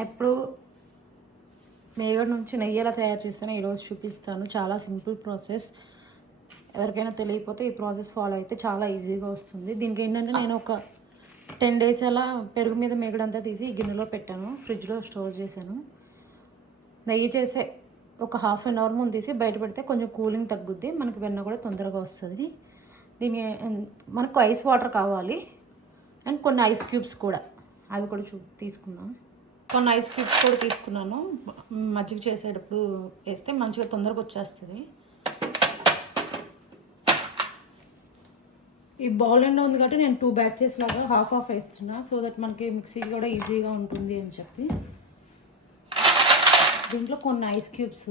ఎప్పుడు మేగడ నుంచి నెయ్యి ఎలా తయారు చేస్తానో. ఈరోజు చూపిస్తాను. చాలా సింపుల్ ప్రాసెస్. ఎవరికైనా తెలియకపోతే ఈ ప్రాసెస్ ఫాలో అయితే చాలా ఈజీగా వస్తుంది. దీనికి ఏంటంటే నేను ఒక టెన్ డేస్ అలా పెరుగు మీద మేగడంతా తీసి గిన్నెలో పెట్టాను. ఫ్రిడ్జ్లో స్టోర్ చేశాను. నెయ్యి చేసే ఒక హాఫ్ అన్ అవర్ ముందు తీసి బయట పెడితే కొంచెం కూలింగ్ తగ్గుద్ది. మనకి వెన్న కూడా తొందరగా వస్తుంది. దీని మనకు ఐస్ వాటర్ కావాలి. అండ్ కొన్ని ఐస్ క్యూబ్స్ కూడా. అవి కూడా చూ తీసుకుందాం. కొన్ని ఐస్ క్యూబ్స్ కూడా తీసుకున్నాను. మజ్జిగ చేసేటప్పుడు వేస్తే మంచిగా తొందరగా వచ్చేస్తుంది. ఈ బౌల్ ఎండ ఉంది కాబట్టి నేను టూ బ్యాచెస్ లాగా హాఫ్ హాఫ్ వేస్తున్నా సో దట్ మనకి మిక్సీ కూడా ఈజీగా ఉంటుంది అని చెప్పి. దీంట్లో కొన్ని ఐస్ క్యూబ్స్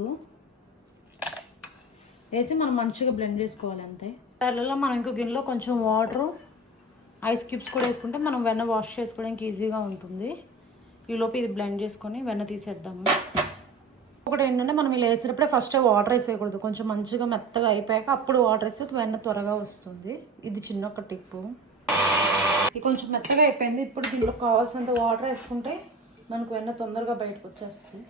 వేసి మనం మంచిగా బ్లెండ్ చేసుకోవాలి అంతే. పిల్లల్లో మనం ఇంకో గిన్నెలో కొంచెం వాటరు ఐస్ క్యూబ్స్ కూడా వేసుకుంటే మనం వెన్న వాష్ చేసుకోవడానికి ఈజీగా ఉంటుంది. ఈలోపు ఇది బ్లెండ్ చేసుకొని వెన్న తీసేద్దాము. ఒకటి ఏంటంటే మనం ఇలా వేసేటప్పుడే ఫస్ట్ వాటర్ వేసేయకూడదు. కొంచెం మంచిగా మెత్తగా అయిపోయాక అప్పుడు వాటర్ వేస్తే వెన్న త్వరగా వస్తుంది. ఇది చిన్న ఒక టిప్పు. ఇది కొంచెం మెత్తగా అయిపోయింది. ఇప్పుడు దీంట్లో కావాల్సినంత వాటర్ వేసుకుంటే మనకు వెన్న తొందరగా బయటకు వచ్చేస్తుంది.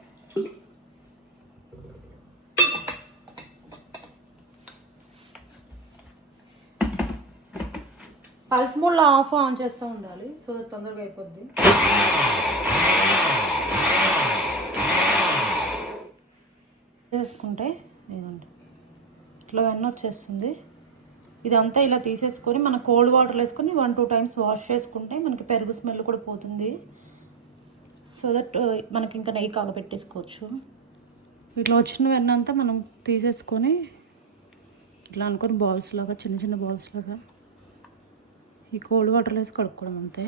పల్స్ మోడ్లో ఆఫ్ ఆన్ చేస్తూ ఉండాలి. సో దట్ తొందరగా అయిపోద్ది. వేసుకుంటే ఇట్లా వెన్న వచ్చేస్తుంది. ఇదంతా ఇలా తీసేసుకొని మన కోల్డ్ వాటర్ వేసుకొని వన్ టూ టైమ్స్ వాష్ చేసుకుంటే మనకి పెరుగు స్మెల్ కూడా పోతుంది. సో దట్ మనకి ఇంకా నెయ్యి కాగబెట్టేసుకోవచ్చు ఇట్లా వచ్చిన వెన్న అంతా మనం తీసేసుకొని ఇట్లా అనుకొని బాల్స్ లాగా చిన్న చిన్న బాల్స్ లాగా ఈ కోల్డ్ వాటర్లో వేసి కడుక్కోవడం అంతే.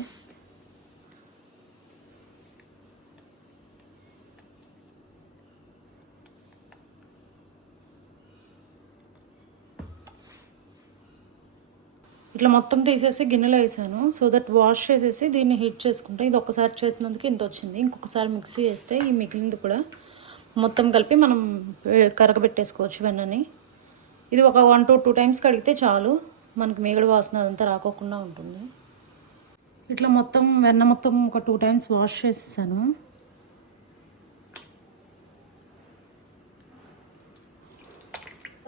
ఇట్లా మొత్తం తీసేసి గిన్నెలో వేసాను. సో దట్ వాష్ చేసేసి దీన్ని హీట్ చేసుకుంటే. ఇది ఒక్కసారి చేసినందుకు ఇంత వచ్చింది. ఇంకొకసారి మిక్సీ చేస్తే ఈ మిగిలింది కూడా మొత్తం కలిపి మనం కరగబెట్టేసుకోవచ్చు వెన్నని. ఇది ఒక వన్ టు టూ టైమ్స్ కడిగితే చాలు. మనకి మేగడ వాసన అదంతా రాకోకుండా ఉంటుంది. ఇట్లా మొత్తం వెన్న మొత్తం ఒక టూ టైమ్స్ వాష్ చేసేసాను.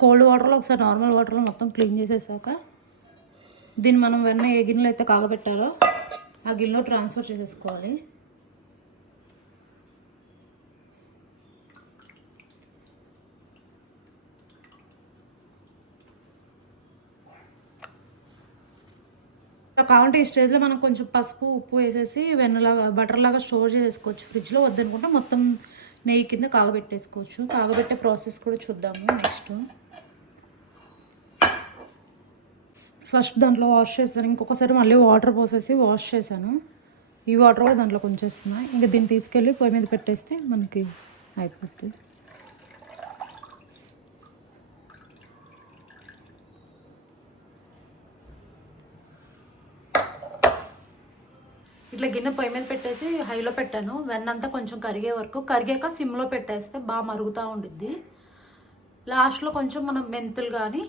కోల్డ్ వాటర్లో ఒకసారి నార్మల్ వాటర్లో మొత్తం క్లీన్ చేసేసాక దీన్ని మనం వెన్న ఏ గిన్నెలో అయితే కాగబెట్టాలో ఆ గిన్నెలో ట్రాన్స్ఫర్ చేసేసుకోవాలి. కావాలంటే ఈ స్టేజ్లో మనం కొంచెం పసుపు ఉప్పు వేసేసి వెన్నలాగా బటర్ లాగా స్టోర్ చేసేసుకోవచ్చు ఫ్రిడ్జ్లో వద్దనుకుంటే మొత్తం నెయ్యి కింద కాగబెట్టేసుకోవచ్చు. కాగబెట్టే ప్రాసెస్ కూడా చూద్దాము నెక్స్ట్. ఫస్ట్ దాంట్లో వాష్ చేశాను ఇంకొకసారి మళ్ళీ వాటర్ పోసేసి వాష్ చేశాను. ఈ వాటర్ కూడా దాంట్లో కొంచెం ఇంకా దీన్ని తీసుకెళ్ళి పొయ్యి మీద పెట్టేస్తే మనకి అయిపోతుంది. ఇట్లా గిన్నె పొయ్యి మీద పెట్టేసి హైలో పెట్టాను. వెన్నంతా కొంచెం కరిగే వరకు. కరిగాక సిమ్లో పెట్టేస్తే బాగా మరుగుతూ ఉండిద్ది. లాస్ట్లో కొంచెం మనం మెంతులు కానీ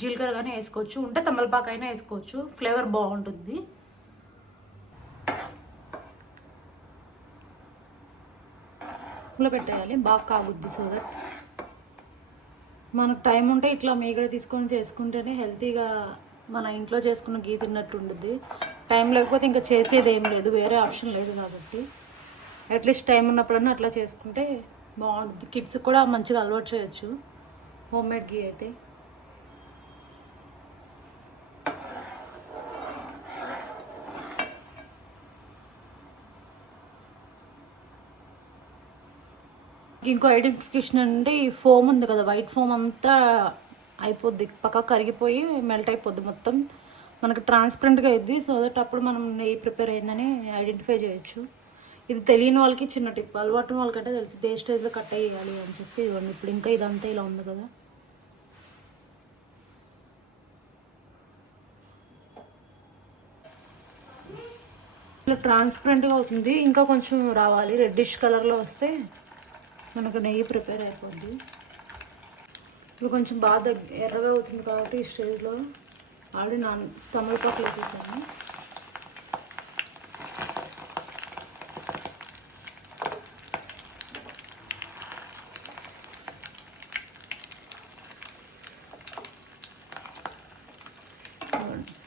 జీలకర్ర కానీ వేసుకోవచ్చు. ఉంటే తమలపాకు అయినా వేసుకోవచ్చు. ఫ్లేవర్ బాగుంటుంది. పెట్టేయాలి. బాగా కాగుద్ది సో దట్ మనకు టైం ఉంటే ఇట్లా మీగడ తీసుకొని చేసుకుంటేనే హెల్తీగా మన ఇంట్లో చేసుకున్న గీ తిన్నట్టు ఉంటుంది టైం లేకపోతే ఇంకా చేసేది ఏం లేదు వేరే ఆప్షన్ లేదు కాబట్టి. అట్లీస్ట్ టైం ఉన్నప్పుడన్నా అట్లా చేసుకుంటే బాగుంటుంది. కిడ్స్ కూడా మంచిగా అలవాటు చేయొచ్చు. హోమ్ మేడ్ గీ అయితే. ఇంకో ఐడెంటిఫికేషన్ అంటే ఈ ఫోమ్ ఉంది కదా వైట్ ఫోమ్ అంతా అయిపోద్ది. పక్క కరిగిపోయి మెల్ట్ అయిపోద్ది మొత్తం. మనకు ట్రాన్స్పరెంట్గా అయింది సో దట్ అప్పుడు మనం నెయ్యి ప్రిపేర్ అయిందని ఐడెంటిఫై చేయొచ్చు. ఇది తెలియని వాళ్ళకి చిన్న టిప్ అలవాటు వాళ్ళకంటే తెలిసి. టేస్ట్ స్టేజ్లో కట్ అయ్యాలి అని చెప్పి ఇవ్వండి ఇప్పుడు ఇంకా ఇదంతా ఇలా ఉంది కదా. ఇలా ట్రాన్స్పరెంట్గా అవుతుంది. ఇంకా కొంచెం రావాలి. రెడ్డిష్ కలర్లో వస్తే మనకు నెయ్యి ప్రిపేర్ అయిపోద్ది. ఇప్పుడు కొంచెం బాగా ఎర్రగా అవుతుంది కాబట్టి ఈ స్టేజ్లో ఆల్రెడీ నా తమలపాకులు వేసేసాను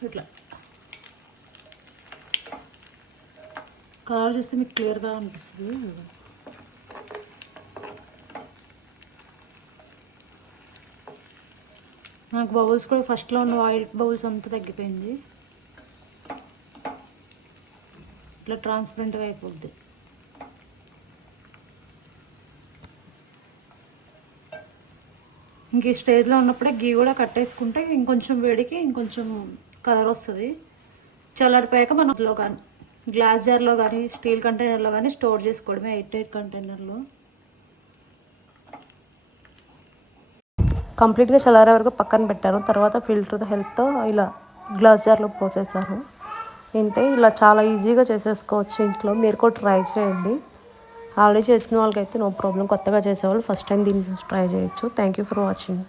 ఇట్లా కలర్ చూస్తే మీకు క్లియర్గా అనిపిస్తుంది నాకు బౌల్స్ కూడా ఫస్ట్లో ఉన్న ఆయిల్ బౌల్స్ అంతా తగ్గిపోయింది. ఇట్లా ట్రాన్స్పరెంట్గా అయిపోద్ది. ఇంక ఈ స్టేజ్లో ఉన్నప్పుడే గీ కూడా కట్టేసుకుంటే ఇంకొంచెం వేడికి ఇంకొంచెం కలర్ వస్తుంది. చల్లారిపోయాక మనం కానీ గ్లాస్ జార్లో కానీ స్టీల్ కంటైనర్లో కానీ స్టోర్ చేసుకోవడమే ఎయిట్ ఎయిట్ కంటైనర్లో కంప్లీట్గా చల్లారే వరకు పక్కన పెట్టాను తర్వాత ఫిల్టర్ హెల్ప్తో ఇలా గ్లాస్ జార్లో పోసేసాను ఇంతే ఇలా చాలా ఈజీగా చేసేసుకోవచ్చు ఇంట్లో. మీరు కూడా ట్రై చేయండి. ఆల్రెడీ చేసిన వాళ్ళకైతే నో ప్రాబ్లం. కొత్తగా చేసేవాళ్ళు ఫస్ట్ టైం దీన్ని ట్రై చేయొచ్చు. Thank you for watching.